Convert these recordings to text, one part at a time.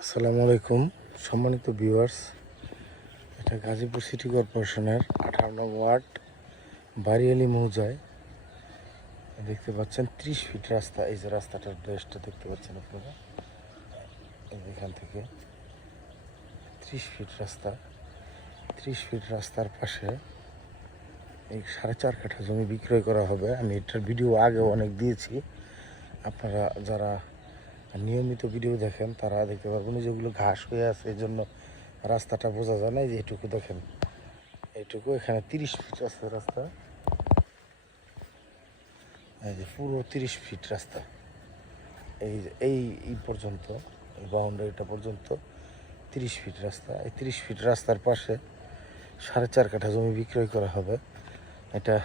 আসসালামু আলাইকুম সম্মানিত ভিউয়ার্স, এটা গাজীপুর সিটি কর্পোরেশনের 18 নং ওয়ার্ড বাড়িয়ালি মৌজায় দেখতে পাচ্ছেন 30 ফিট রাস্তা। এই যে রাস্তাটার ড্রেসটা দেখতে পাচ্ছেন আপনারা, এখান থেকে 30 ফিট রাস্তা। 30 ফিট রাস্তার পাশে এই 4.5 কাঠা জমি বিক্রয় করা হবে। আমি এটার ভিডিও আগে অনেক দিয়েছি, আপনারা যারা নিয়মিত ভিডিও দেখেন তারা দেখতে পারবেন যেগুলো ঘাস হয়ে আছে, এই জন্য রাস্তাটা বোঝা যায় না। এই যে এইটুকু দেখেন, এইটুকু এখানে 30 ফিট আছে রাস্তা। এই যে পুরো 30 ফিট রাস্তা, এই যে এই পর্যন্ত, এই বাউন্ডারিটা পর্যন্ত 30 ফিট রাস্তা। এই 30 ফিট রাস্তার পাশে 4.5 কাঠা জমি বিক্রয় করা হবে। এটা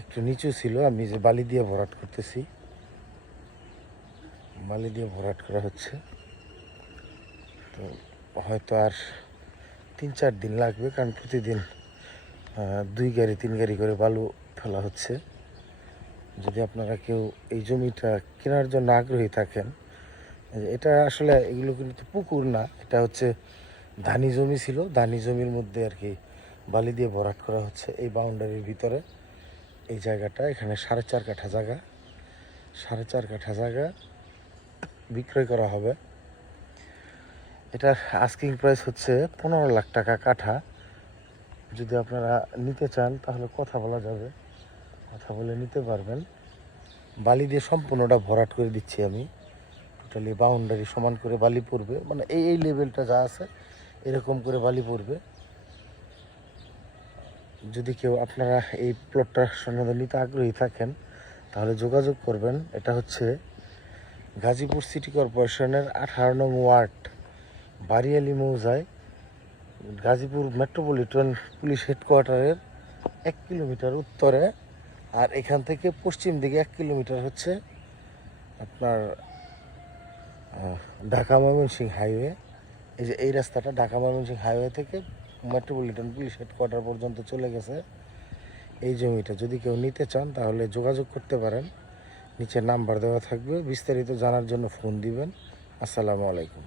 একটু নিচু ছিল, আমি যে বালি দিয়ে ভরাট করতেছি, বালি দিয়ে ভরাট করা হচ্ছে। তো হয়তো আর 3-4 দিন লাগবে, কারণ প্রতিদিন 2 গাড়ি 3 গাড়ি করে বালু ফেলা হচ্ছে। যদি আপনারা কেউ এই জমিটা কেনার জন্য আগ্রহী থাকেন, এটা আসলে এগুলো কিন্তু পুকুর না, এটা হচ্ছে ধানি জমি ছিল। ধানি জমির মধ্যে আর কি বালি দিয়ে ভরাট করা হচ্ছে। এই বাউন্ডারির ভিতরে এই জায়গাটা, এখানে 4.5 কাঠা জায়গা, 4.5 কাঠা জায়গা বিক্রয় করা হবে। এটার আস্কিং প্রাইস হচ্ছে 15 লাখ টাকা কাঠা। যদি আপনারা নিতে চান তাহলে কথা বলা যাবে, কথা বলে নিতে পারবেন। বালি দিয়ে সম্পূর্ণটা ভরাট করে দিচ্ছি আমি, টোটালি বাউন্ডারি সমান করে বালি পড়বে, মানে এই লেভেলটা যা আছে এরকম করে বালি পড়বে। যদি কেউ আপনারা এই প্লটটা সম্বন্ধে নিতে আগ্রহী থাকেন তাহলে যোগাযোগ করবেন। এটা হচ্ছে গাজীপুর সিটি কর্পোরেশনের 18 নং ওয়ার্ড বাড়িয়ালি মৌজায়, গাজীপুর মেট্রোপলিটন পুলিশ হেডকোয়ার্টারের 1 কিলোমিটার উত্তরে। আর এখান থেকে পশ্চিম দিকে 1 কিলোমিটার হচ্ছে আপনার ঢাকা ময়মনসিংহ হাইওয়ে। এই যে এই রাস্তাটা ঢাকা ময়মনসিংহ হাইওয়ে থেকে মেট্রোপলিটন পুলিশ হেডকোয়ার্টার পর্যন্ত চলে গেছে। এই জমিটা যদি কেউ নিতে চান তাহলে যোগাযোগ করতে পারেন, নিচে নাম্বার দেওয়া থাকবে। বিস্তারিত জানার জন্য ফোন দিবেন। আসসালামু আলাইকুম।